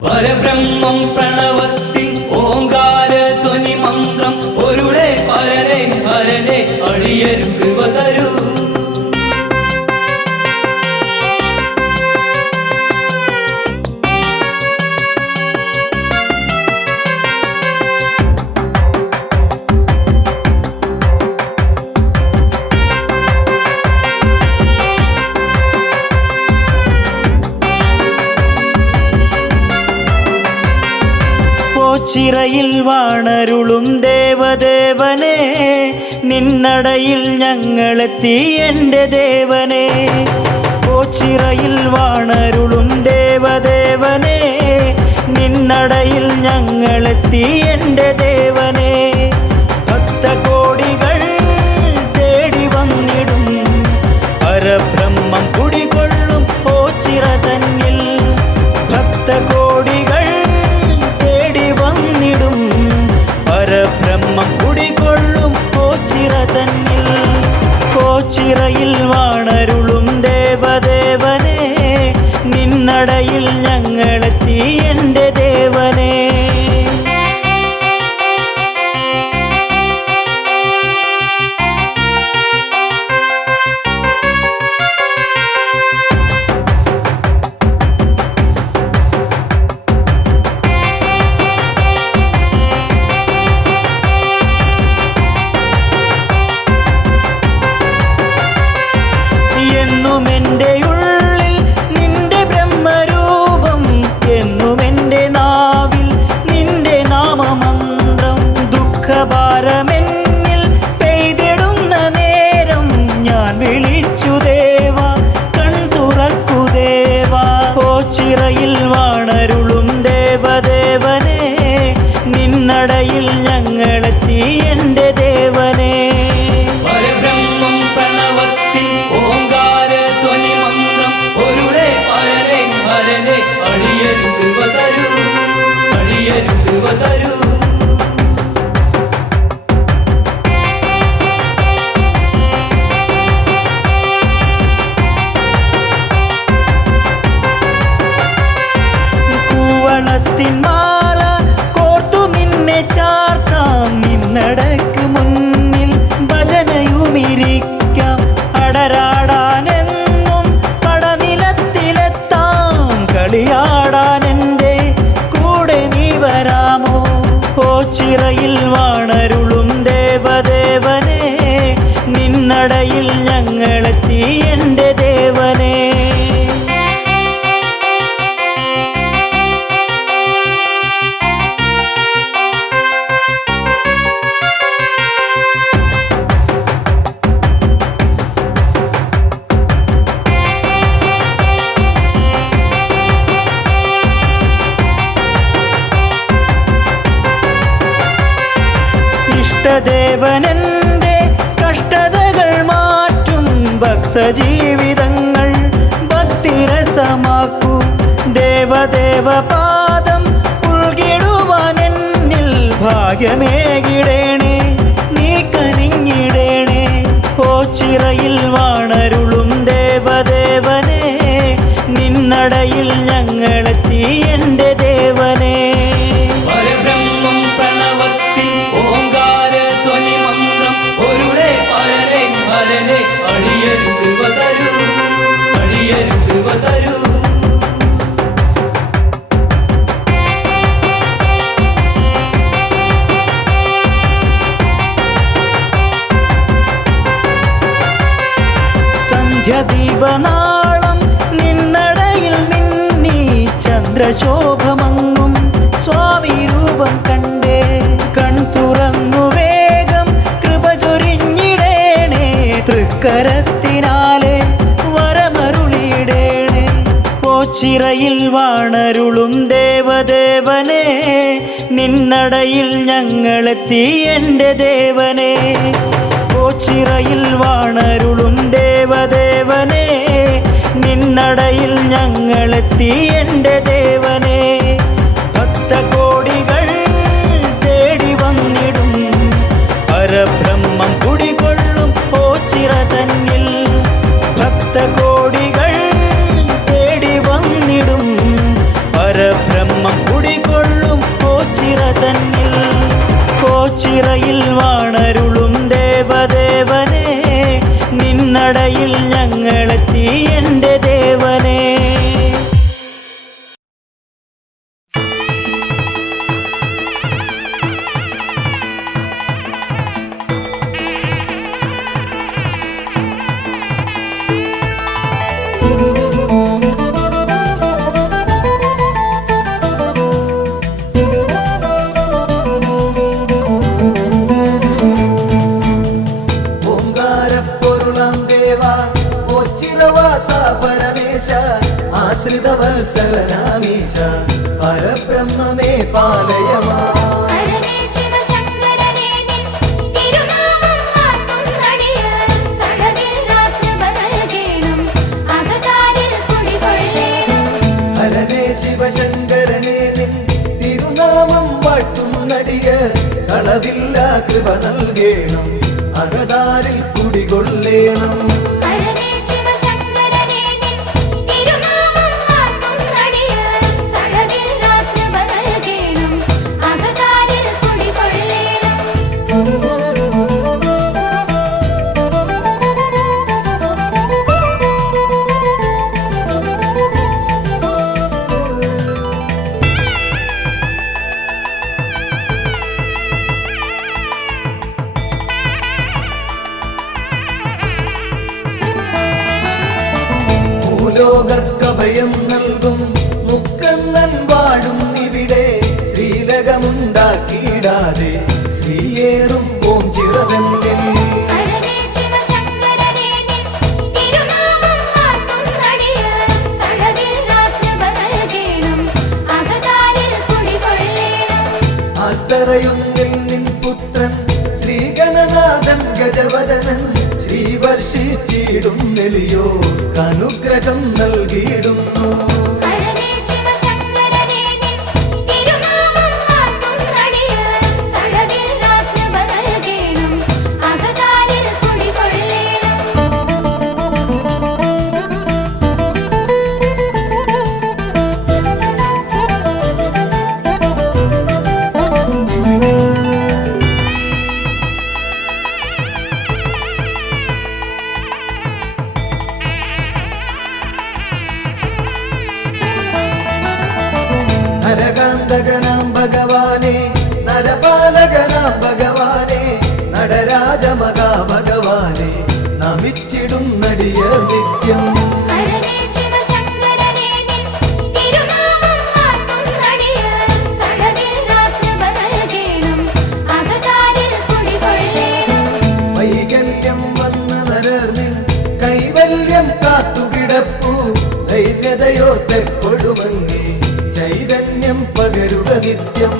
പരബ്രഹ്മം പ്രണവത്തിൻ ഓങ്കാര ധ്വനി മന്ത്രം ഒരുടെ പരനെ ഹരനെ അടിയരും കൃപ തരൂ. ചിറയിൽ വാണരുളും ദേവദേവനെ നിന്നടയിൽ ഞങ്ങളെത്തി എൻ്റെ ദേവനെ. ചിറയിൽ വാണരുളും ദേവദേവനെ നിന്നടയിൽ ഞങ്ങളെത്തി എൻ്റെ ദേവനെ. ഭക്തകോടികൾ തേടി വന്നിടും പരബ്രഹ്മം കുടികൊള്ളും ചിറ തന്നിൽ. ഭക്തകോടികൾ പരബ്രഹ്മം കുടികൊള്ളും ചിറ തന്നിൽ. ചിറയിൽ വാണരുളും ദേവദേവനെ നിന്നടയിൽ ഞങ്ങളെത്തി എൻ്റെ ദേവനെ. എന്നുമെൻ്റെ ഉള്ളിൽ നിന്റെ ബ്രഹ്മരൂപം, എന്നുമെൻ്റെ നാവിൽ നിന്റെ നാമമന്ത്രം. ദുഃഖഭാരമെന്നിൽ പെയ്തിടുന്ന നേരം ഞാൻ വിളിച്ചു ദേവ കൺ തുറക്കു ദേവ. ചിറയിൽ വാണരുളും ദേവദേവനെ നിന്നടയിൽ ഞങ്ങളെത്തി എൻ്റെ ദേവനെ. പരബ്രഹ്മം പ്രണവത്തിൻ ഓങ്കാര ധ്വനി മന്ത്രം ഒരുടെ പരനെ ഹരനെ അടിയരും കൃപ തരൂ, അടിയരും കൃപ തരൂ. കൂവളത്തിൻ മാല കോർത്തു നിന്നെ ചാർത്താം, നിന്നടക്ക് മുന്നിൽ ഭജനയുമിരിക്കാം. അടരാടാനെന്നും പടനിലത്തിലെത്താം, കളിയാടാനെൻ്റെ കൂടെ നീ വരാമോ. ചിറയിൽ വാണരുളും ദേവദേവനെ നിന്നടയിൽ ഞങ്ങളെത്തി എൻ്റെ ദേവനെ. ഇഷ്ടദേവനെൻ്റെ കഷ്ടതകൾ മാറ്റും, ഭക്തജീവിതങ്ങൾ ഭക്തിരസമാക്കൂ. ദേവദേവ പാദം ഉൾകിടുവാൻ എന്നിൽ ഭാഗ്യമേകിടേണേ, നീ കനിഞ്ഞിടേണേ. ചിറയിൽ വാണരുളും ദേവദേവനെ നിന്നടയിൽ ഞങ്ങളെത്തി എൻ്റെ ദേവനെ. പരബ്രഹ്മം പ്രണവത്തിൻ ഓങ്കാര ധ്വനി മന്ത്രം ഒരുടെ പരനെ ഹരനെ അടിയരും കൃപ തരൂ, അടിയരും കൃപ തരൂ. സന്ധ്യദീപനാളം നിന്നടയിൽ മിന്നി ചന്ദ്രശോഭമങ്ങും സ്വാമി രൂപം കണ്ടേ. കൺ തുറന്നു വേഗം കൃപ ചൊരിഞ്ഞിടേണേ, തൃക്കരത്തിനാലെ വരമരുളിയിടേണേ. ചിറയിൽ വാണരുളും ദേവദേവനെ നിന്നടയിൽ ഞങ്ങളെത്തി എൻ്റെ ദേവനെ. ചിറയിൽ വാണരുളും ദേവദേവനെ നിന്നടയിൽ ഞങ്ങളെത്തി എൻ്റെ ദേവനെ. ഭക്തകോടികൾ തേടി വന്നിടും പരബ്രഹ്മ ഓച്ചിറയിൽ വാണരുളും ദേവദേവനെ നിന്നടയിൽ ഞങ്ങളെത്തി എൻ്റെ ദേവനെ. ആശ്രിതവത്സലനാമീശ പരബ്രഹ്മമേ പാലയമാ. ഹരനേ ശിവശങ്കരനേ നിൻ തിരുനാമം വാഴ്ത്തും നടിയ കളവില്ല കൃപ നൽകേണം അകതാരിൽ കുടികൊള്ളേണം. ലോകർക്കഭയം നൽകും മുക്കണ്ണൻ വാഴും ഇവിടെ ശ്രീലകമുണ്ടാക്കിയിടാതെ ശ്രീയേറും ഓം ചിറവെന്നിൽ. ആൽത്തറയൊന്നിൽ നിൻ പുത്രൻ ശ്രീഗണനാഥൻ ഗജവദനൻ ശ്രീവർഷിച്ചിടും നെളിയോ അനുഗ്രഹം നൽകിയിടുന്നു. നരകാന്തകനാം ഭഗവാനെ നരപാലകനാം ഭഗവാനെ നടരാജമകാ ഭഗവാനെ നമിച്ചിടും നടിയ നിത്യം. വൈകല്യം വന്ന നരർനിൻ കൈവല്യം കാത്തുകിടപ്പു ധൈര്യതയോർത്തെപ്പൊഴുമങ്ങി ചൈതന്യം പകരുക നിത്യം.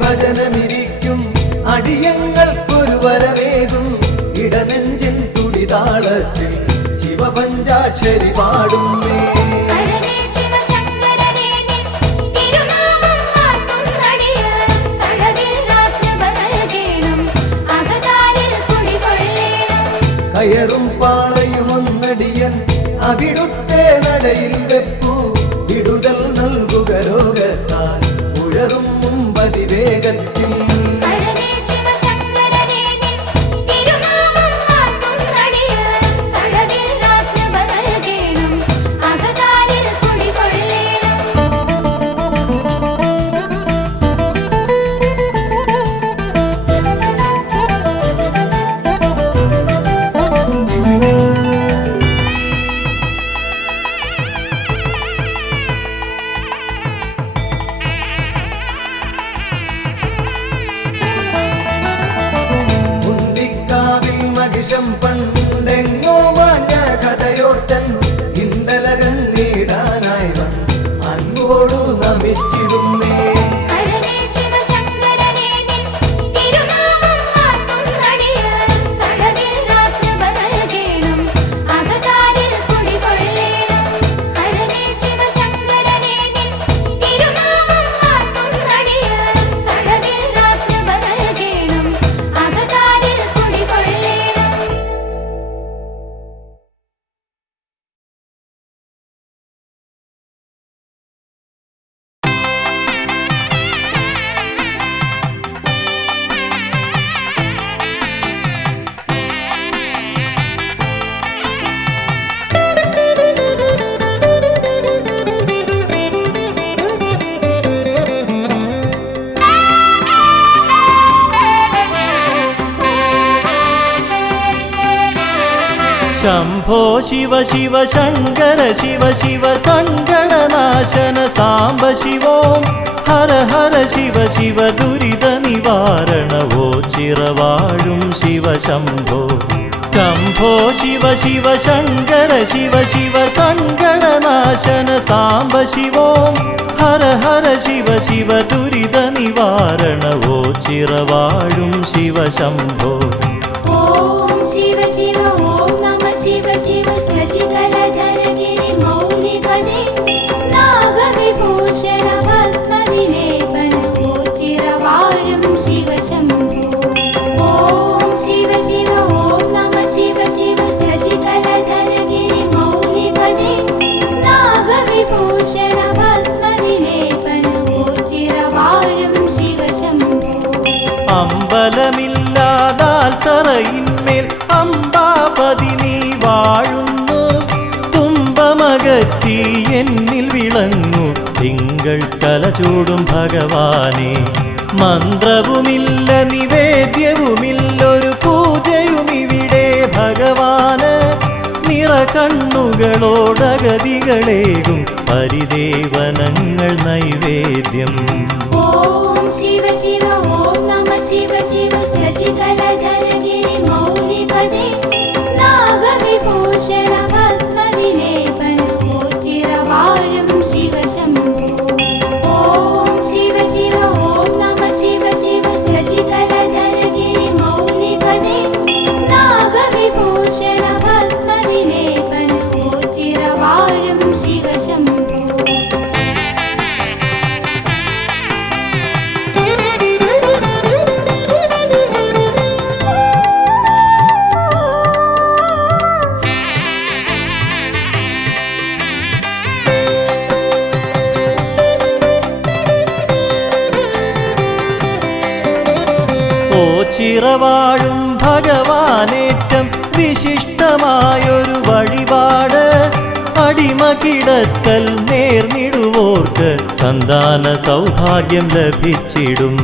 ഭജനമിരിക്കും അടിയങ്ങൾക്കൊരു വരവേകും ഇടനെഞ്ചിൻ തുടിതാളത്തിൽ ശിവപഞ്ചാക്ഷരി പാടുന്നേ. കയറും പാളയുമൊന്നടിയൻ അവിടുത്തെ നടയിൽ വെപ്പു വിടുതൽ നൽകുക രോഗത്താൽ ഉഴറും മുമ്പതിവേഗത്തിൽ. പണ്ടെങ്ങോ മാഞ്ഞ കഥയോർത്തൻ ഇണ്ടലകൻ നേടാനായി അൻപോടു നമിച്ചിടുന്നേ. ശംഭോ ശിവ ശിവ ശങ്കര ശിവ ശിവ സങ്കടനാശന സാംബ ശിവോം ഹര ഹര ശിവ ശിവ ദുരിത നിവാരണവോ ചിറവാഴും ശിവ ശംഭോ ശംഭോ ശിവ ശിവ ശങ്കര ശിവ ശിവ സങ്കടനാശന സാംബ ശിവോം ഹര ഹര ശിവ ശിവ ദുരിത നിവാരണവോ ചിറവാഴും ശിവ ശംഭോ ഓം ശിവ ശിവ ഓം നമ ശിവ ശിവ ശശികലധര ഗിരി മൗലിപദേ നാഗവിഭൂഷണ ഭസ്മ വിലേപന ചിരവാഴും ശിവ ശംഭോ ഓം ശിവ ശിവ ഓം നമ ശിവ ശിവ ശശികലധര ഗിരി മൗലിപദേ നാഗവിഭൂഷണ ഭസ്മ വിലേപന ചിരവാഴും ശിവ ശംഭോ അമ്പലമില്ലാതാൽ തറയിന്മേൽ അംബാപതി നീ വാഴുന്നു തുമ്പമകറ്റി എന്നിൽ വിളങ്ങു തിങ്കൾ കലചൂടും ഭഗവാനെ മന്ത്രവുമില്ല നിവേദ്യവുമില്ലൊരു പൂജയുമിവിടെ ഭഗവാന് നിറകണ്ണുകളോടഗതികളേകും പരിദേവനങ്ങൾ നൈവേദ്യം ഓം ശിവ ശിവ ഓം നമ ശിവ ശിവ ശശികലധര ഗിരി മൗലിപദേ നാഗവിഭൂഷണ ഭസ്മ വിലേപന ചിരവാഴും ശിവ ശംഭോ ഓം ശിവ ശിവ ഓം നമ ശിവ ശിവ ശശികലധര ഗിരി മൗലിപദേ നാഗവിഭൂഷണ ഭസ്മ വിലേപന ചിരവാഴും ശിവ ശംഭോ ഓ ചിറവാഴും ഭഗവാനേറ്റം വിശിഷ്ടമായൊരു വഴിപാട് അടിമ കിടത്തൽ നേർന്നിടുവോർക്ക് സന്താന സൗഭാഗ്യം ലഭിച്ചിടും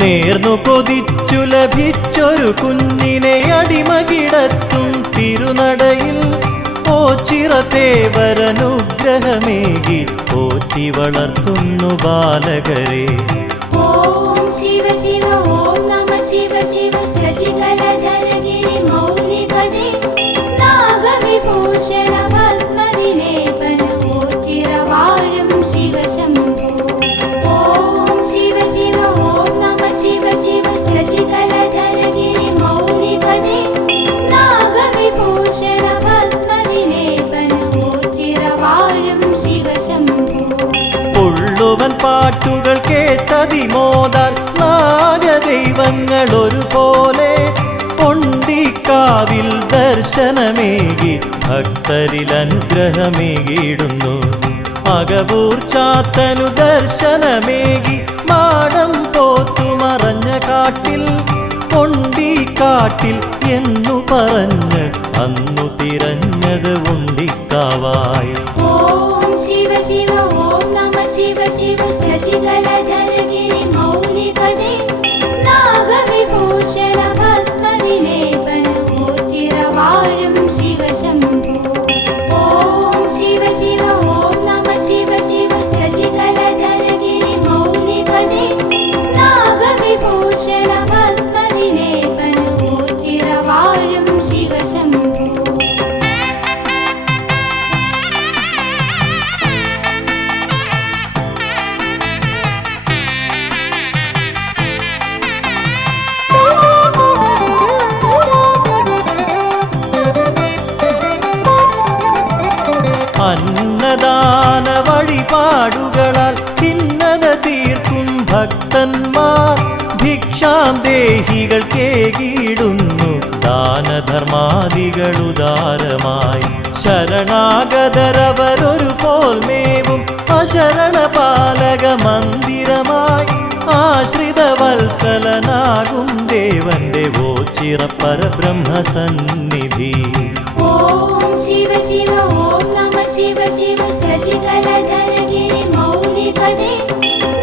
നേർന്നു കൊതിച്ചു ലഭിച്ചൊരു കുഞ്ഞിനെ അടിമ കിടത്തും തിരുനടയിൽ ഓ ചിറതേവരനുഗ്രഹമേകി പോറ്റി വളർത്തുന്നു ബാലകരെ ഓം ശിവ ശിവ ഓം നമ ശിവ ശിവ ശശികലധര ഗിരി മൗലിപദേ നാഗവിഭൂഷണ ഭസ്മ വിലേപന ചിരവാഴും ശിവ ശംഭോ ഓം ശിവ ശിവ ഓം നമ ശിവ ശിവ ശശികലധര ഗിരി മൗലിപദേ നാഗവിഭൂഷണ ഭസ്മ വിലേപന ചിരവാഴും ശിവ ശംഭോ ഉള്ളുവൻ പാട്ടുകൾ കേട്ടതിമോദാൽ നാഗദൈവങ്ങൾ ഒരുപോലെ പൊണ്ടിക്കാവിൽ ദർശനമേകി ഭക്തരിൽ അനുഗ്രഹമേകിയിടുന്നു അകവൂർ ചാത്തനു ദർശനമേകി മാടം പോത്തു മറഞ്ഞ കാട്ടിൽ പൊണ്ടിക്കാട്ടിൽ എന്നു പറഞ്ഞ് അന്നു തിരഞ്ഞത് ഉണ്ടിക്കാവായി ഓം ശിവ ശിവ ഓം നമ ശിവ ശിവ ശശികലധര ഗിരി മൗലിപദേ നാഗവിഭൂഷണ ഭസ്മ വിലേപന ചിരവാഴും ശിവ ശംഭോ ഓം ശിവ ശിവ ഓം നമ ശിവ ശിവ ശശികലധര ഗിരി മൗലിപദേ നാഗവിഭൂഷണ ഭസ്മ വിലേപന ചിരവാഴും ശിവ ശംഭോ അന്നദാന വഴിപാടുകളാൽ ഭിന്നത തീർക്കും ഭക്തന്മാർ ഭിക്ഷാം ദേഹികൾ കേകിടുന്നു ദാനധർമാദികളുദാരമായി ശരണാഗതരവരൊരു പോൽ മേവും അശരണപാലക മന്ദിരമായി ആശ്രിത വത്സലനാകും ദേവന്റെ ഓച്ചിറ പരബ്രഹ്മസന്നിധി ഓം ശിവ ശിവ ഓം നമ ശിവ ശിവ ശശികലധര ഗിരി മൗലിപദേ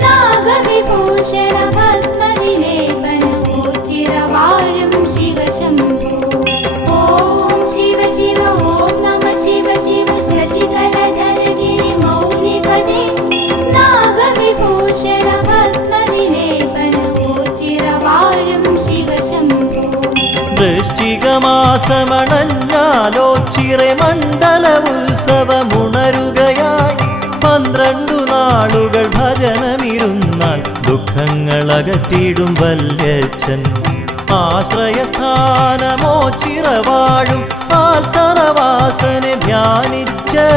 നാഗവിഭൂഷണ ഭസ്മ വിലേപന ചിരവാഴും ശിവ ശംഭോ ഓം ശിവ ശിവ വൃശ്ചികമാസമണഞ്ഞാലോ ചിറമണ്ഡല ഉത്സവമുണരുകയായി 12 നാളുകൾ ഭജനമിരുന്നാൽ ദുഃഖങ്ങളകറ്റിടും വല്യച്ഛൻ ആശ്രയസ്ഥാനമോ ചിറവാഴും ആൽത്തറവാസനെ ധ്യാനിച്ച്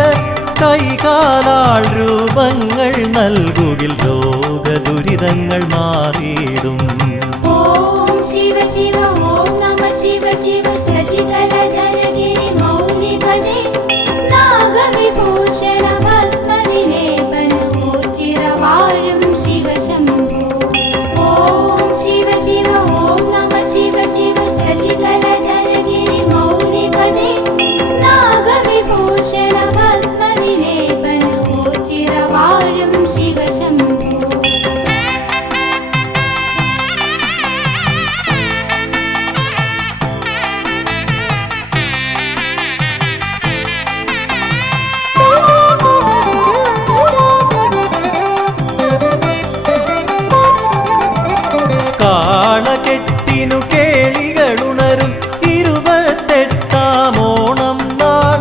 കൈകാലാൾ രൂപങ്ങൾ നൽകുകിൽ രോഗദുരിതങ്ങൾ മാറിയിടും. ഓം ശിവ ശിവ ഓം നമ ശിവ ശിവ ശശികലധരഗിരി മൗലിപദേ നാഗവിഭൂഷണ ഭസ്മ വിലേപനോച്ചിരവാഴും ശിവ ശംഭോ. ഓം ശിവ ശിവ ഓം നമ ശിവ ശിവ ശശികലധരഗിരി മൗലിപദേ നാഗവിഭൂഷണ ഭസ്മ വിലേപനോച്ചിരവാഴും ശിവ ശംഭോ. കാളകെട്ടിനു കേളികളുണരും 28-ാം ഓണം നാൾ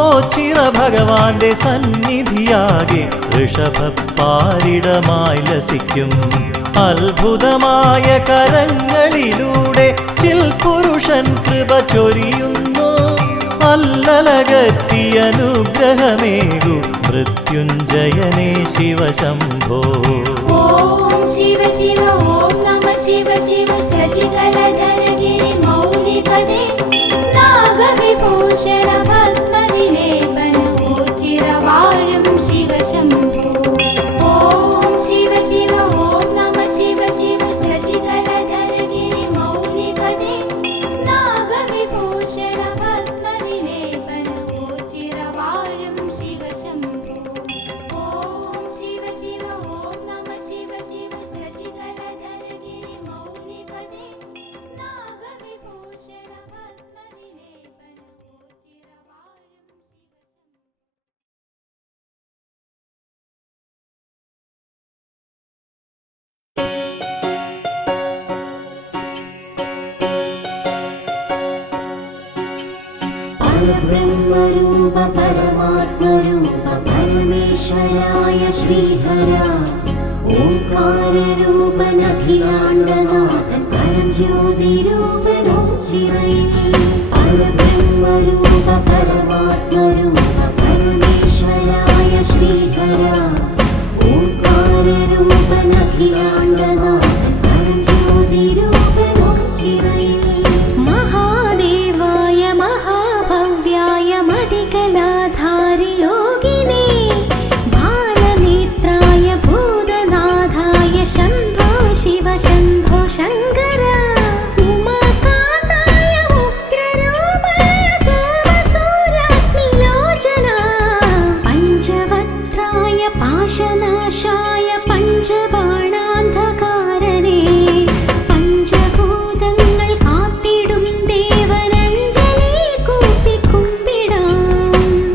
ഓച്ചിറ ഭഗവാന്റെ സന്നിധിയാകെ ഋഷഭപ്പാരിടമായി ലസിക്കും. അത്ഭുതമായ കരങ്ങളിലൂടെ ചിൽപുരുഷൻ കൃപ ചൊരിയുന്നു. അല്ലലകത്തി അനുഗ്രഹമേകു മൃത്യുഞ്ജയനേ ശിവശംഭോ. ഓം ശിവ ശിവ ഓം നമ ശിവ ശിവ ശശികലധരഗിരി മൗലിപദേ നാഗവിഭൂഷണ ഭസ്മ വിലേപനോച്ചിരവാഴും ശിവ ശംഭോ. ഓം ശിവ ശിവ ഓം നമ ശിവ ശിവ ശശികലധരഗിരി മൗലിപദേ നാഗവിഭൂഷണ ഭസ്മ വിലേപനോച്ചിരവാഴും ശിവ ശംഭോ. ഓം ശിവ ശിവ ഓം നമ ശിവ ശിവ ശശികലധരഗിരി മൗലിപദേ നാഗവിഭൂഷണ ഭസ്മ വിലേപനോച്ചിരവാഴും ശിവ परब्रह्मरूप परमात्मरूप परमेश्वराय श्रीहरा ओंकाररूप नखिलाण्डनाथ परज्योतिरूप नोचिरैः परब्रह्मरूप परमात्मरूप परमेश्वराय श्रीहरा ओंकाररूप नखिलाण्डनाथ परज्योतिरूप नोचिरैः महादेवाय महाभव्याय मदिकलाधारि योगिने बालनेत्राय भूतनाथाय शम्भो शिव शम्भो शङ्कर उमाकान्ताय उग्ररूपाय सोमसूराग्निलोचना पञ्चवक्त्राय पाशनाशाय पञ्चबाणान्धकारणे പഞ്ചഭൂതങ്ങൾ കാത്തിടും ദേവനഞ്ജലി കൂപ്പിക്കുമ്പിടാം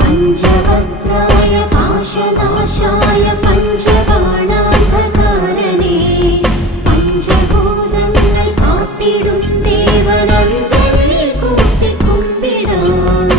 പഞ്ചവക്രായ പാശനാശായ പഞ്ചബാണാന്ധകാരണേ പഞ്ചഭൂതങ്ങൾ കാത്തിടും ദേവനഞ്ജലി കൂപ്പിക്കുമ്പിടാം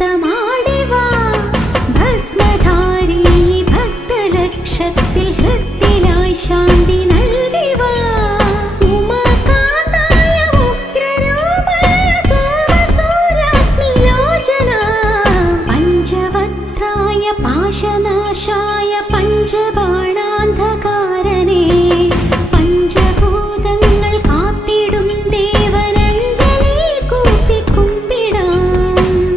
നൃത്തമാടിവാ ഭസ്മധാരി ഭക്തലക്ഷത്തിൽ ഹൃത്തിലായി ശാന്തി നൽകിവാ ഉമാകാന്തായ ഉഗ്രരൂപായ സോമസൂരാഗ്നിലോചന പഞ്ചവക്ത്രായ പാശനാശായ പഞ്ചബാണാന്ധകാരനേ പഞ്ചഭൂതങ്ങൾ കാത്തിടും ദേവനഞ്ജലി കൂപ്പിക്കുമ്പിടാം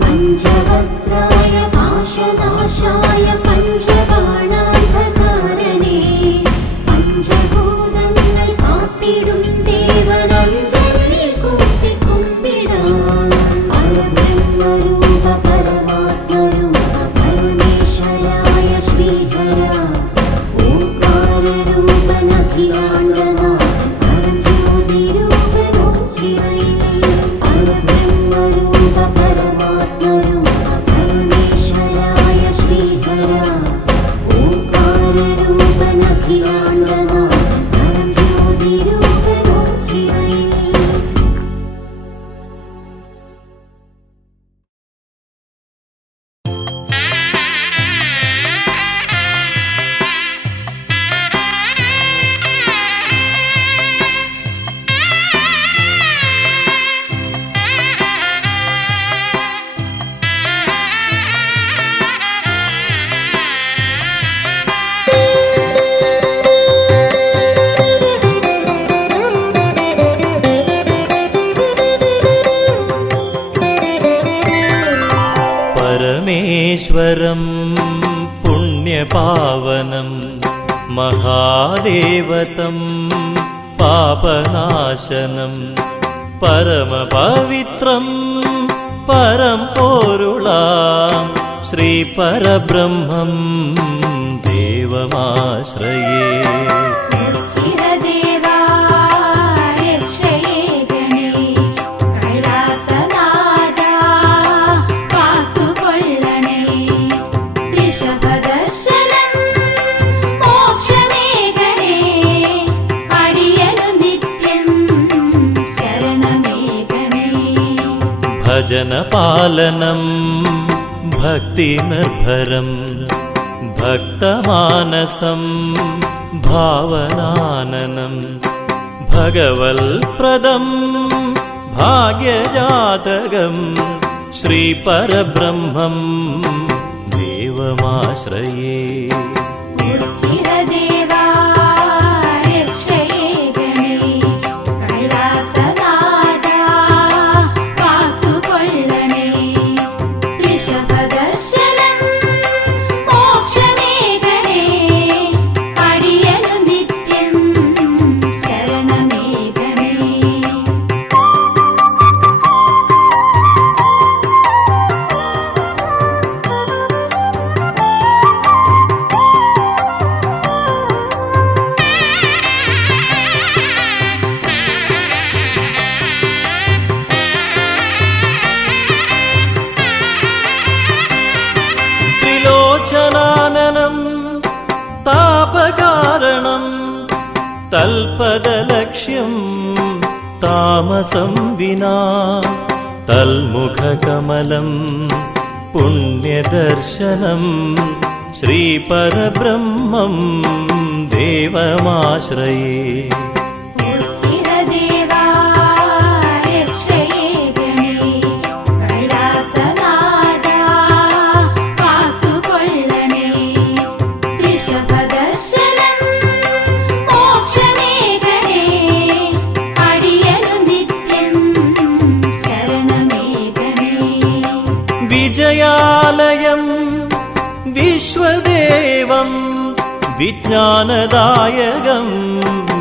പഞ്ചവക്ത്രായ പാശനാശായ പഞ്ചബാണാന്ധകാരനേ പഞ്ചഭൂതങ്ങൾ കാത്തിടും ദേവനഞ്ജലി കൂപ്പിക്കുമ്പിടാം പരബ്രഹ്മരൂപ പരമാത്മരൂപ പരമേശ്വരായ ശ്രീധര ഓംകാരരൂപനഖിലാണ്ടനാഥൻ പരജ്യോതിരൂപമോചിതൈ പരബ്രഹ്മരൂപ പരമാത്മരൂപ പരമേശ്വരായ ശ്രീധര ഓംകാരരൂപനഖിലാണ്ടനാഥൻ പരജ്യോതിരൂപമോചിതൈ പരമേശ്വരം പുണ്യപാവനം മഹാദേവതം പാപനാശനം പരമപവിത്രം പരം പോരുളാം ശ്രീ പരബ്രഹ്മം ദേവമാശ്രയേ ചിരദേവാ രക്ഷയേ ഗണേ കൈലാസനാഥാ കാത്തുകൊള്ളണേ ഋഷഭദർശനം മോക്ഷമേ ഗണേ അടിയനു നിത്യം ശരണമേ ഗണേ ഭജനപാലനം ഭക്തിനിർഭരം ഭക്തമാനസം ഭാവനാനനം ഭഗവൽപ്രദം ഭാഗ്യജാതകം ശ്രീപരബ്രഹ്മം ദേവമാശ്രയേ ചിരദേവാ രക്ഷയേ ഗണേ കൈലാസനാഥാ കാത്തുകൊള്ളണേ ഋഷഭദർശനം മോക്ഷമേ ഗണേ അടിയനു നിത്യം ശരണമേ ഗണേ ത്രിലോചനാനനം താപകാരണം തൽപദലക്ഷ്യം താമസം വിനാ തൽമുഖകമലം പുണ്യദർശനം ശ്രീപരബ്രഹ്മം ദേവമാശ്രയേ ചിരദേവാ രക്ഷയേ ഗണേ കൈലാസനാഥാ കാത്തുകൊള്ളണേ ഋഷഭദർശനം മോക്ഷമേ ഗണേ അടിയനു നിത്യം ശരണമേ ഗണേ വിജയാലയം വിശ്വദേവം വിജ്ഞാനദായകം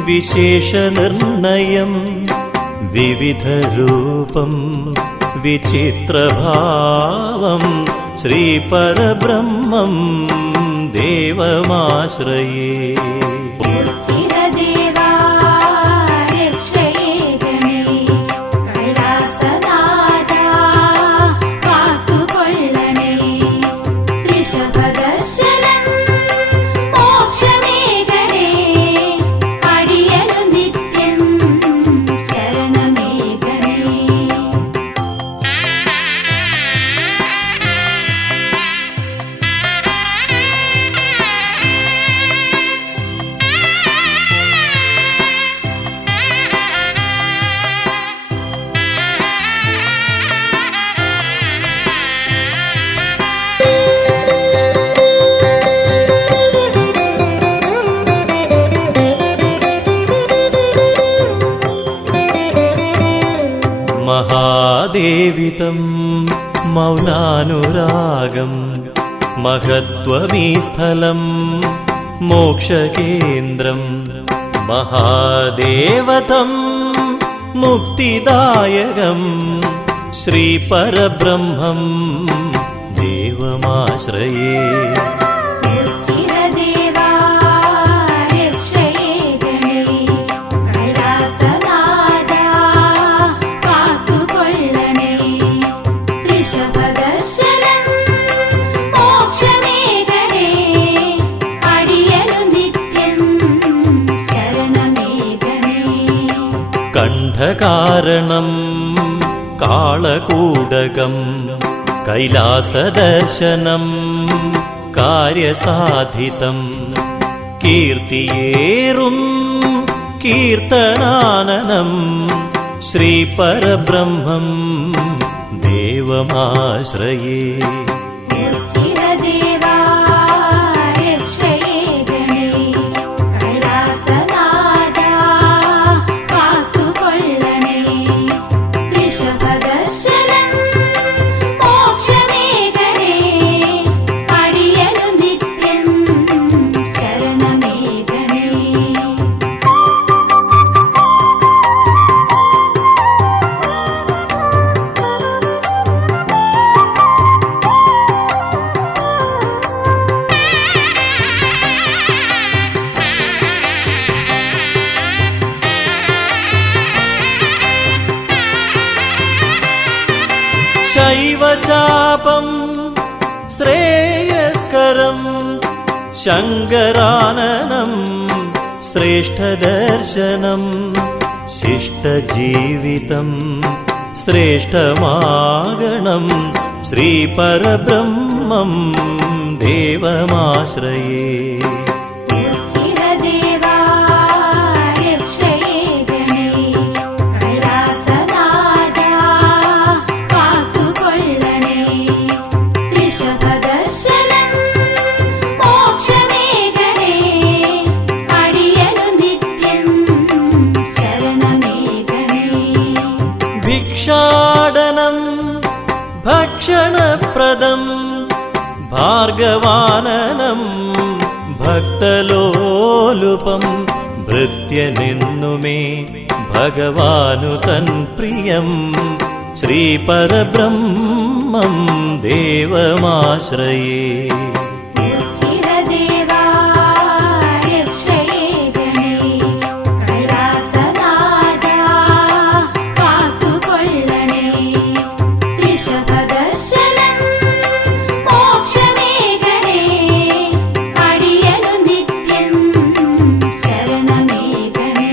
വിശേഷനിർണയം വിവിധരൂപം വിചിത്രഭാവം ശ്രീപരബ്രഹ്മം ദേവമാശ്രയേ ചിരദേവാ രക്ഷയേ ഗണേ കൈലാസനാഥാ കാത്തുകൊള്ളണേ ഋഷഭദർശനം മോക്ഷമേ ഗണേ അടിയനു നിത്യം ശരണമേ ഗണേ സേവിതം മൗനാനുരാഗം മഹത്വമീ സ്ഥലം മോക്ഷകേന്ദ്രം മഹാദേവതം മുക്തിദായകം ശ്രീപരബ്രഹ്മം ദേവമാശ്രയേ ചിരദേവാ രക്ഷയേ ഗണേ കൈലാസനാഥാ കാത്തുകൊള്ളണേ ഋഷഭദർശനം മോക്ഷമേ ഗണേ അടിയനു നിത്യം ശരണമേ ഗണേ കണ്ഠകാരണം കാളകൂടകം കൈലാസദർശനം കാര്യസാധിതം കീർത്തിയേറും കീർത്തനാനനം ശ്രീപരബ്രഹ്മം ദേവമാശ്രയേ ചിരദേവാ രക്ഷയേ ഗണേ കൈലാസനാഥാ കാത്തുകൊള്ളണേ ഋഷഭദർശനം മോക്ഷമേ ഗണേ അടിയനു നിത്യം ശരണമേ ഗണേ ശൈവചാപം ശ്രേയസ്കരം ശങ്കരാനനം ശ്രേഷ്ഠദർശനം ശിഷ്ടജീവിതം ശ്രേഷ്ഠമാഗണം ശ്രീപരബ്രഹ്മം ദേവമാശ്രയേ ചിരദേവാ രക്ഷയേ ഗണേ കൈലാസനാഥാ കാത്തുകൊള്ളണേ ഋഷഭദർശനം മോക്ഷമേ ഗണേ അടിയനു നിത്യം ശരണമേ ഗണേ ഭിക്ഷാടനം ഭക്ഷണപ്രദം ഭാർഗവാനനം ഭക്തലോലുപം ഭൃത്യനെന്നുമേ ഭഗവാനു തൻ പ്രിയം ശ്രീപരബ്രഹ്മം ദേവമാശ്രയേ ചിരദേവാ രക്ഷയേ ഗണേ കൈലാസനാഥാ കാത്തുകൊള്ളണേ ഋഷഭദർശനം മോക്ഷമേ ഗണേ അടിയനു നിത്യം ശരണമേ ഗണേ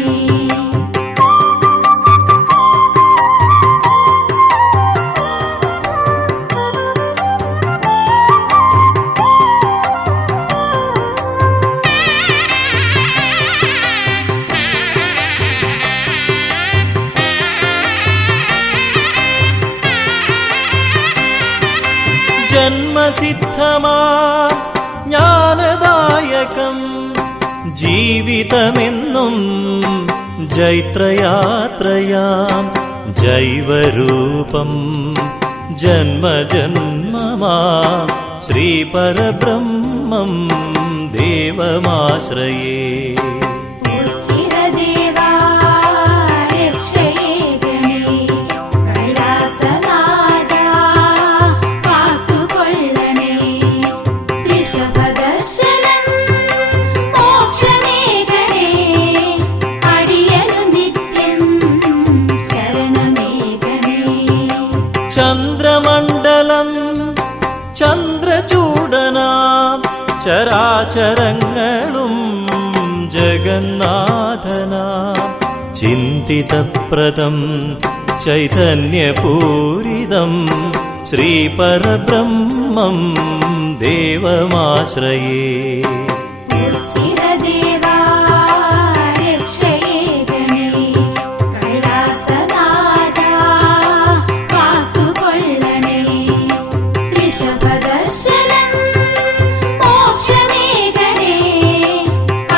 ജന്മസിദ്ധമാ ജ്ഞാനദായകം ജീവിതമെന്നും ജൈത്രയാത്രയാം ജൈവരൂപം ജന്മജന്മമാ ശ്രീപരബ്രഹ്മം ദേവമാശ്രയേ ചിരദേവാ രക്ഷയേ ഗണേ കൈലാസനാഥാ കാത്തുകൊള്ളണേ ഋഷഭദർശനം മോക്ഷമേ ഗണേ അടിയനു നിത്യം ശരണമേ ഗണേ ചന്ദ്രമണ്ഡലം ചന്ദ്രചൂടനാം ചരാചരങ്ങളും ജഗന്നാഥനാം ചിന്തിതപ്രദം ചൈതന്യപൂരിതം ശ്രീപരബ്രഹ്മം ദേവമാശ്രയേ ചിരദേവാ രക്ഷയേ ഗണേ കൈലാസനാഥാ കാത്തുകൊള്ളണേ ഋഷഭദർശനം മോക്ഷമേ ഗണേ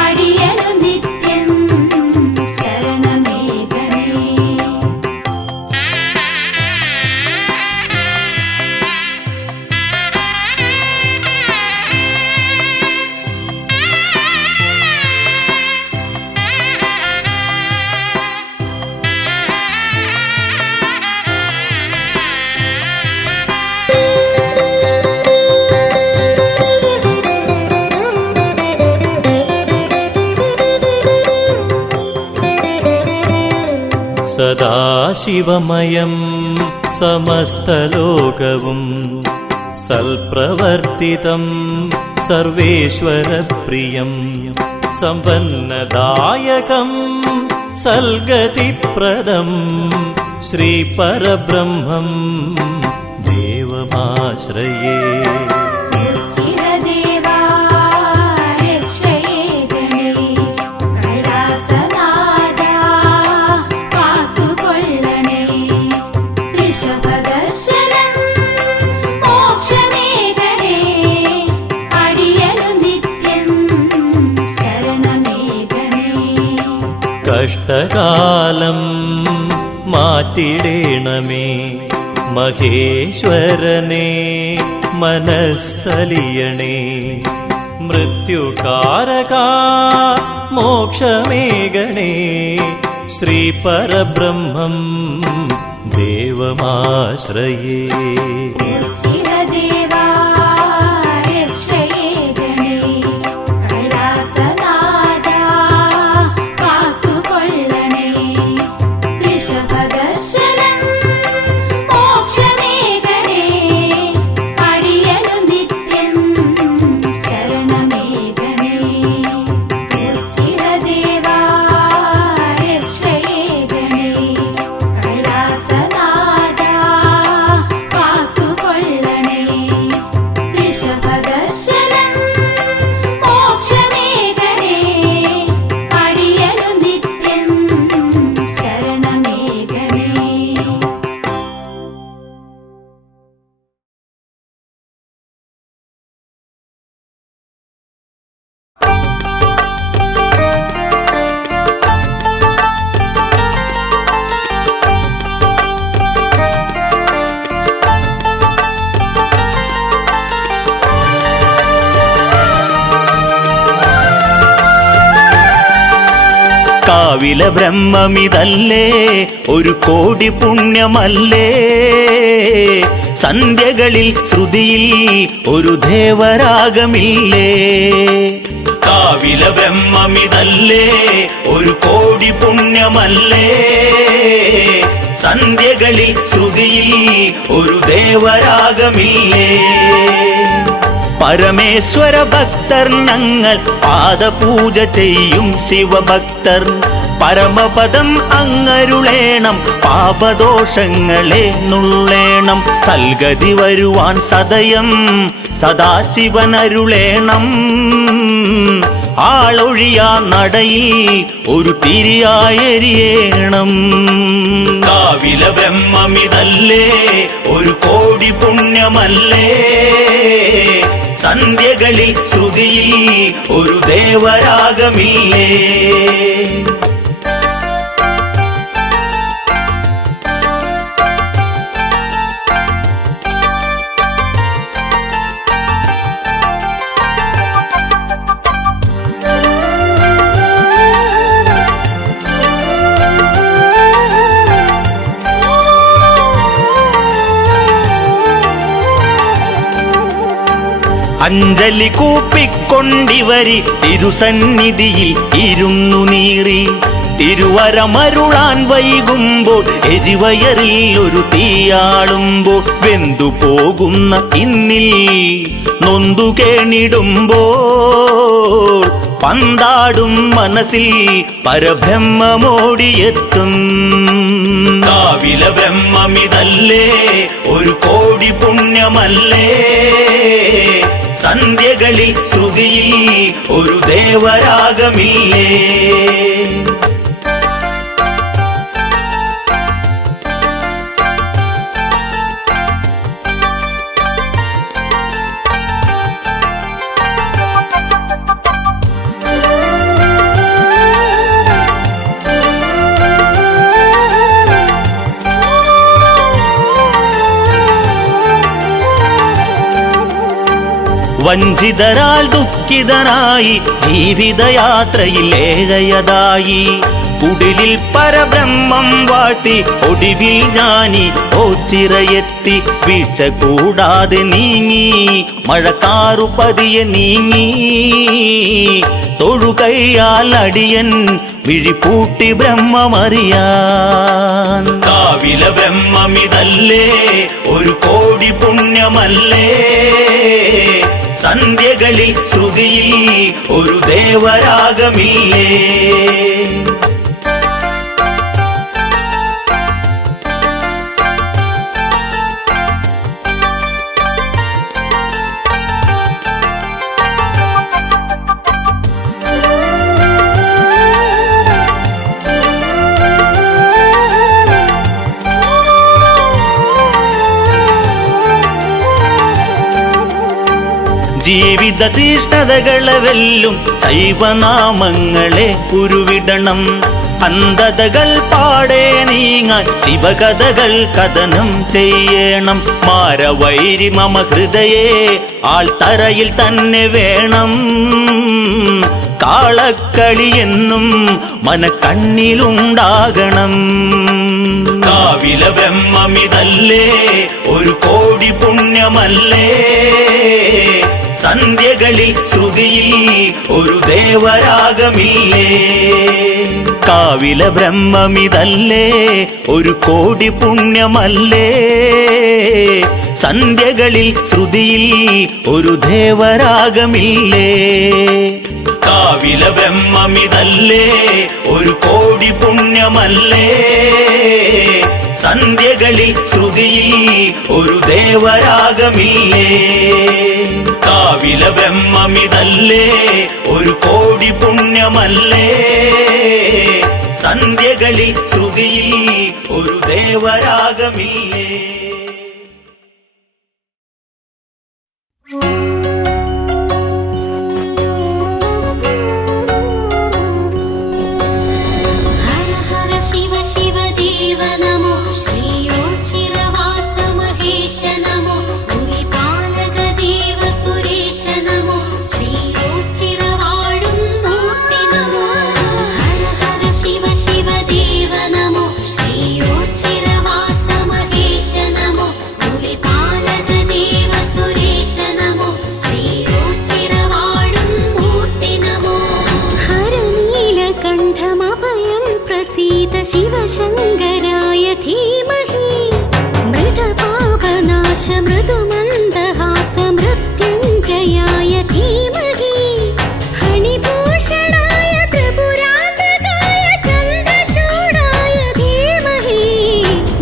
അടിയനു നിത്യം ശരണമേ ഗണേ സദാശിവമയം സമസ്തലോകവും സൽപ്രവർത്തിതം സർവേശ്വരപ്രിയം സമ്പന്നദായകം സൽഗതിപ്രദം ശ്രീപരബ്രഹ്മം ദേവമാശ്രയേ. ചിരദേവാ രക്ഷയേ ഗണേ കൈലാസനാഥാ കാത്തുകൊള്ളണേ ഋഷഭദർശനം മോക്ഷമേ ഗണേ അടിയനു നിത്യം ശരണമേ ഗണേ. കഷ്ടകാലം മാറ്റിടേണമേ മഹേശ്വരനെ മനസ്സലിയണേ മൃത്യുകാരക മോക്ഷമേകണേ ശ്രീപരബ്രഹ്മം ദേവമാശ്രയേ. ചിരദേവാ രക്ഷയേ ഗണേ കൈലാസനാഥാ കാത്തുകൊള്ളണേ ഋഷഭദർശനം മോക്ഷമേ ഗണേ അടിയനു നിത്യം ശരണമേ ഗണേ. ചിരദേവാ രക്ഷയേ ഗണേ കൈലാസനാഥാ കാത്തുകൊള്ളണേ ഋഷഭദർശനം മോക്ഷമേ ഗണേ അടിയനു നിത്യം ശരണമേ ഗണേ. കാവില ബ്രഹ്മമിതല്ലേ ഒരു കോടി പുണ്യമല്ലേ സന്ധ്യകളിൽ ശ്രുതിയിൽ ഒരു ദേവരാഗമില്ലേ. കാവില ബ്രഹ്മമിതല്ലേ ഒരു കോടി പുണ്യമല്ലേ സന്ധ്യകളിൽ ശ്രുതിയിൽ ഒരു ദേവരാഗമില്ലേ. പരമേശ്വര ഭക്തർ ഞങ്ങൾ പാദപൂജ ചെയ്യും ശിവഭക്തർ പരമപദം അങ്ങരുളേണം പാപദോഷങ്ങളെ നുള്ളേണം സൽഗതി വരുവാൻ സദയം സദാശിവനരുളേണം ആളൊഴിയാ നടയിൽ ഒരു തിരിയായെരിയേണം. കാവില ബ്രഹ്മമിതല്ലേ ഒരു കോടി പുണ്യമല്ലേ സന്ധ്യകളിൽ ശ്രുതിയിൽ ഒരു ദേവരാഗമില്ലേ. അഞ്ജലി കൂപ്പിക്കൊണ്ടിവരി തിരുസന്നിധിയിൽ ഇരുന്നു നീറി തിരുവരമരുളാൻ വൈകുമ്പോൾ എരിവയറിൽ ഒരു തീയാളുമ്പോൾ വെന്തു പോകുന്ന ഇന്നിൽ നൊന്തു കേണിടുമ്പോൾ പന്താടും മനസ്സിൽ പരബ്രഹ്മമോടിയെത്തും. കാവില ബ്രഹ്മമിതല്ലേ ഒരു കോടി പുണ്യമല്ലേ സന്ധ്യകളിൽ ശ്രുതിയിൽ ഒരു ദേവരാഗമില്ലേ. വഞ്ചിതരാൽ ദുഃഖിതനായി ജീവിതയാത്രയിൽ ഏഴയതായി കുടിലിൽ പരബ്രഹ്മം വാഴ്ത്തി ഒടുവിൽ ജ്ഞാനി ഓച്ചിറയെത്തി വീഴ്ച കൂടാതെ നീങ്ങി മഴക്കാറു പതിയെ നീങ്ങി തൊഴുകൈയാൽ അടിയൻ വിഴിപൂട്ടി ബ്രഹ്മമറിയാൻ. കാവില ബ്രഹ്മമിതല്ലേ ഒരു കോടി പുണ്യമല്ലേ, സന്ധ്യകളിൽ ശ്രുതിയിൽ ഒരു ദേവരാഗമില്ലേ. ജീവിത തീഷ്ണതകളെ വെല്ലും ശൈവനാമങ്ങളെ ഉരുവിടണം. അന്ധതകൾ പാടെ നീങ്ങാൻ ശിവകഥകൾ കഥനം ചെയ്യണം. മാരവൈരി മമ ഹൃദയേ ആൾത്തറയിൽ തന്നെ വേണം. കാളക്കളിയെന്നും മനക്കണ്ണിലുണ്ടാകണം. കാവില ബ്രഹ്മമിതല്ലേ ഒരു കോടി പുണ്യമല്ലേ, സന്ധ്യകളിൽ ശ്രുതിയിൽ ഒരു ദേവരാഗമില്ലേ. കാവില ബ്രഹ്മമിതല്ലേ ഒരു കോടി പുണ്യമല്ലേ, സന്ധ്യകളിൽ ശ്രുതിയിൽ ഒരു ദേവരാഗമില്ലേ. കാവില ബ്രഹ്മമിതല്ലേ ഒരു കോടി പുണ്യമല്ലേ, സന്ധ്യകളിൽ ശ്രുതിയിൽ ഒരു ദേവരാഗമില്ലേ. കാവില ബ്രഹ്മമിതല്ലേ ഒരു കോടി പുണ്യമല്ലേ, സന്ധ്യകളിൽ ശ്രുതിയിൽ ഒരു ദേവരാഗമില്ലേ. शिवशङ्कराय धीमहि मृतपापनाश मृदुमन्दहास मृत्युञ्जयाय धीमहि फणिभूषणाय त्रिपुरान्तकाय चन्द्रचूडाय धीमहि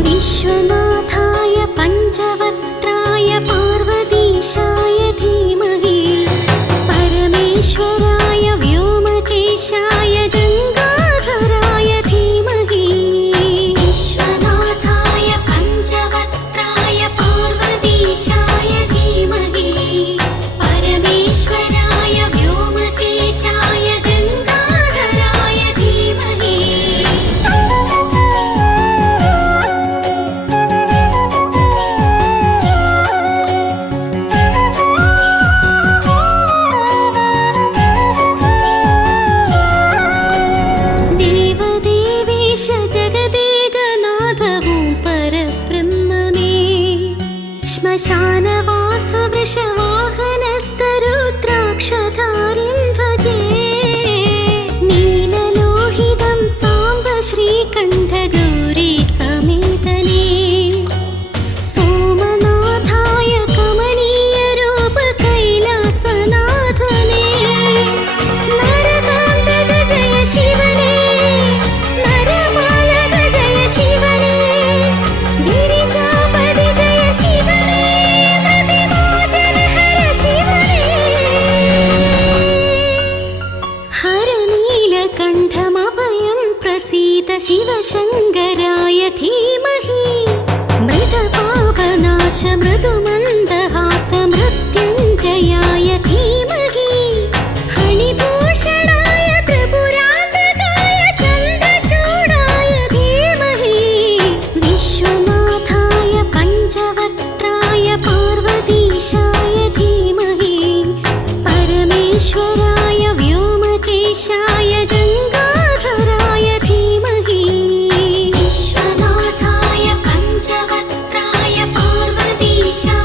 विश्वनाथाय पञ्चवक्त्राय पार्वतीशाय धीमहि परमेश्वराय व्योमकेशाय गङ्गाधराय धीमहि विश्वनाथाय पञ्चवक्त्राय पार्वतीशाय धीमहि परमेश्वराय व्योमकेशाय गङ्गाधराय धीमहि देवदेवेश जगदेकनाथवो परब्रह्ममे श्मशानवास वृषवाहनस्तरुद्राक्षधारिं भजे नीललोहितं साम्ब श्रीकण्ठगौरी समेतने सोमनाथाय कमनीयरूप कैलासनाथने नरकान्तक जय शिवने नरमालक जय शिवने गिरिजापति जय शिवने प्रतिमोचनहर शिवने हरनीलकण्ठमभयं प्रसीद शिवशङ्कराय धीमहि मृतपापनाश मृदुमन्दहास मृत्युञ्जयाय धीमहि फणिभूषणाय त्रिपुरान्तकाय चन्द्रचूडाय धीमहि विश्वनाथाय पञ्चवक्त्राय पार्वतीशाय धीमहि परमेश्वराय व्योमकेशाय गङ्गाधराय धीमहि विश्वनाथाय पञ्चवक्त्राय पार्वतीशाय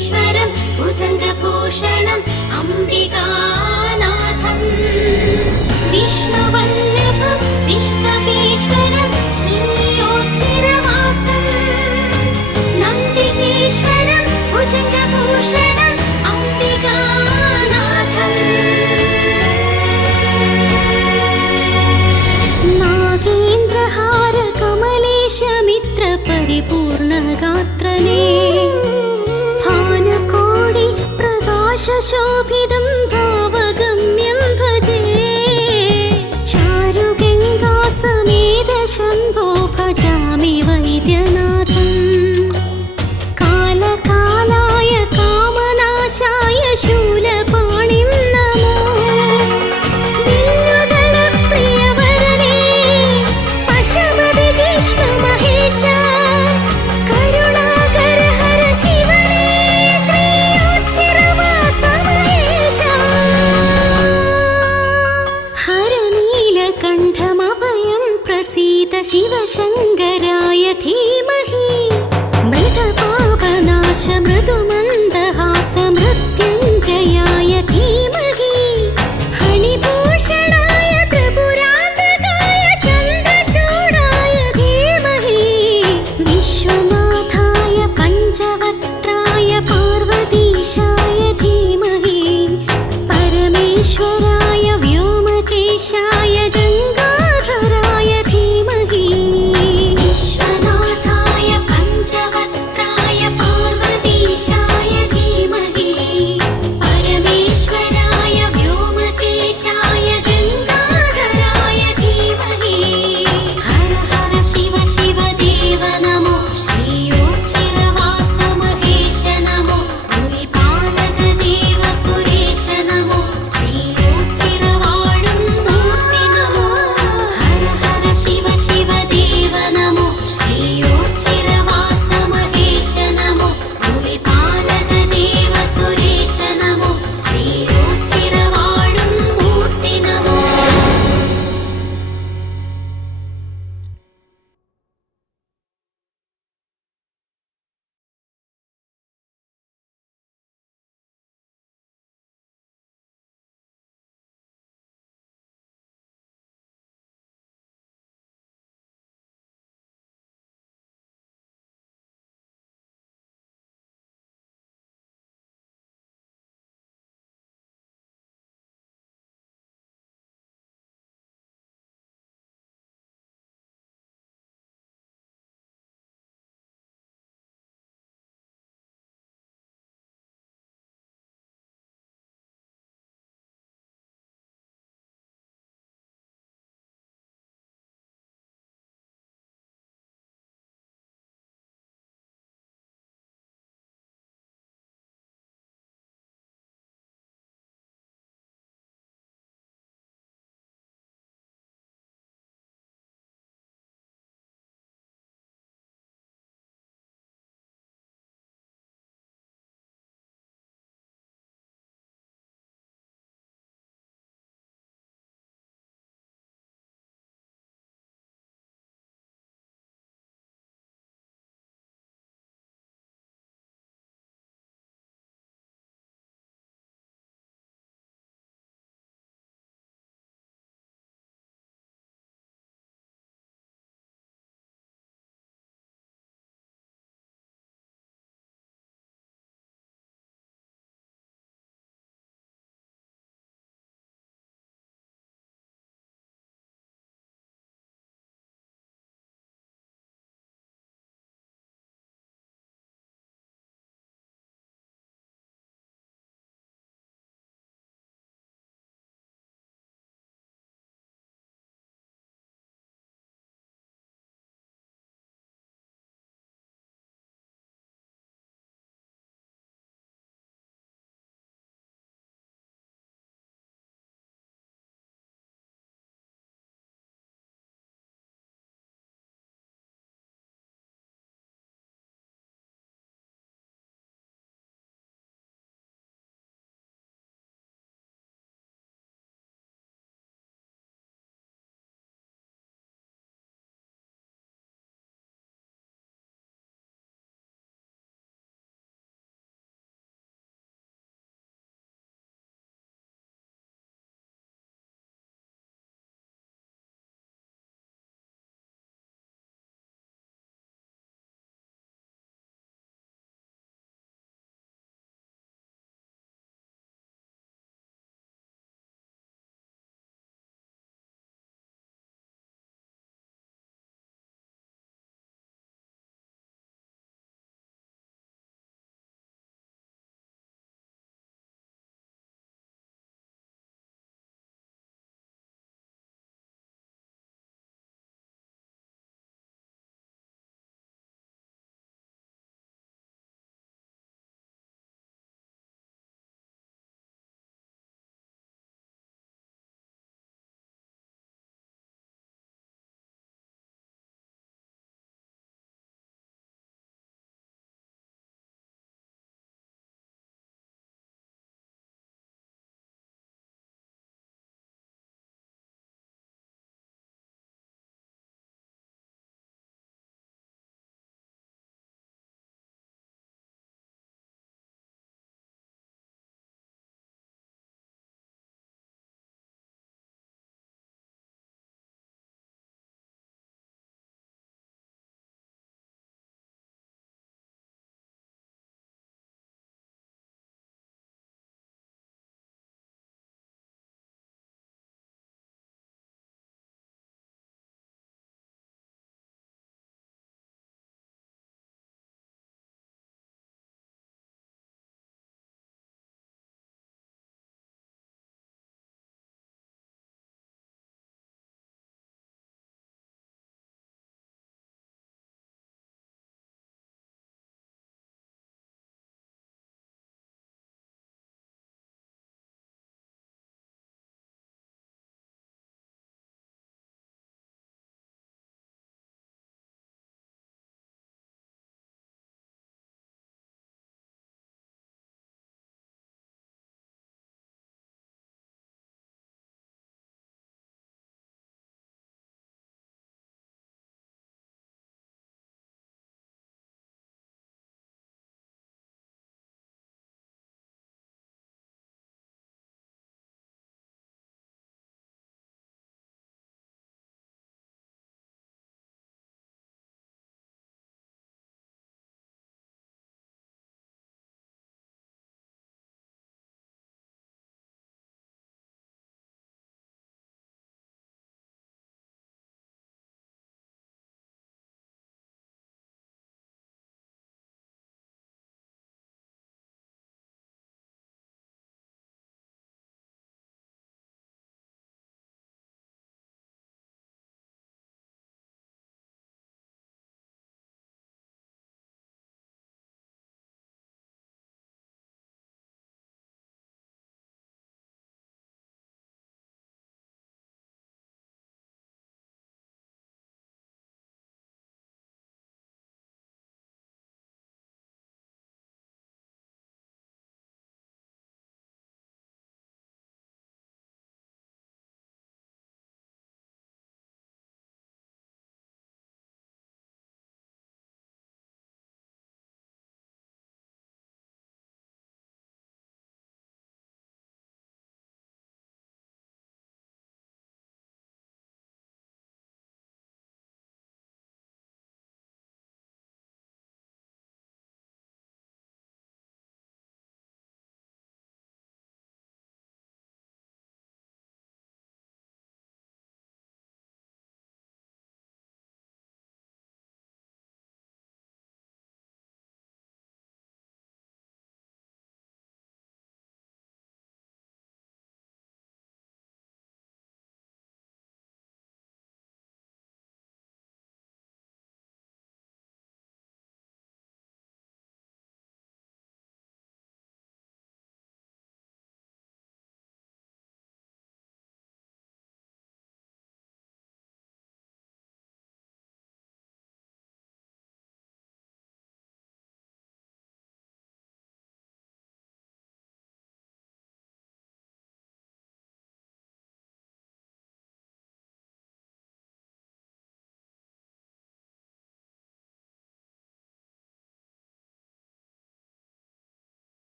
त्र्यम्बकेश्वरं भुजङ्गभूषणम् अम्बिकानाथम् विष्णुवल्लभं विष्णवेश्वरं श्रीयोच्चिरवासं नन्दिकेश्वरं भुजङ्गभूषणम् अम्बिकानाथम् नागेन्द्रहार कमलेशमित्र परिपूर्णगात्रने भानुकोटि प्रकाशशोभितं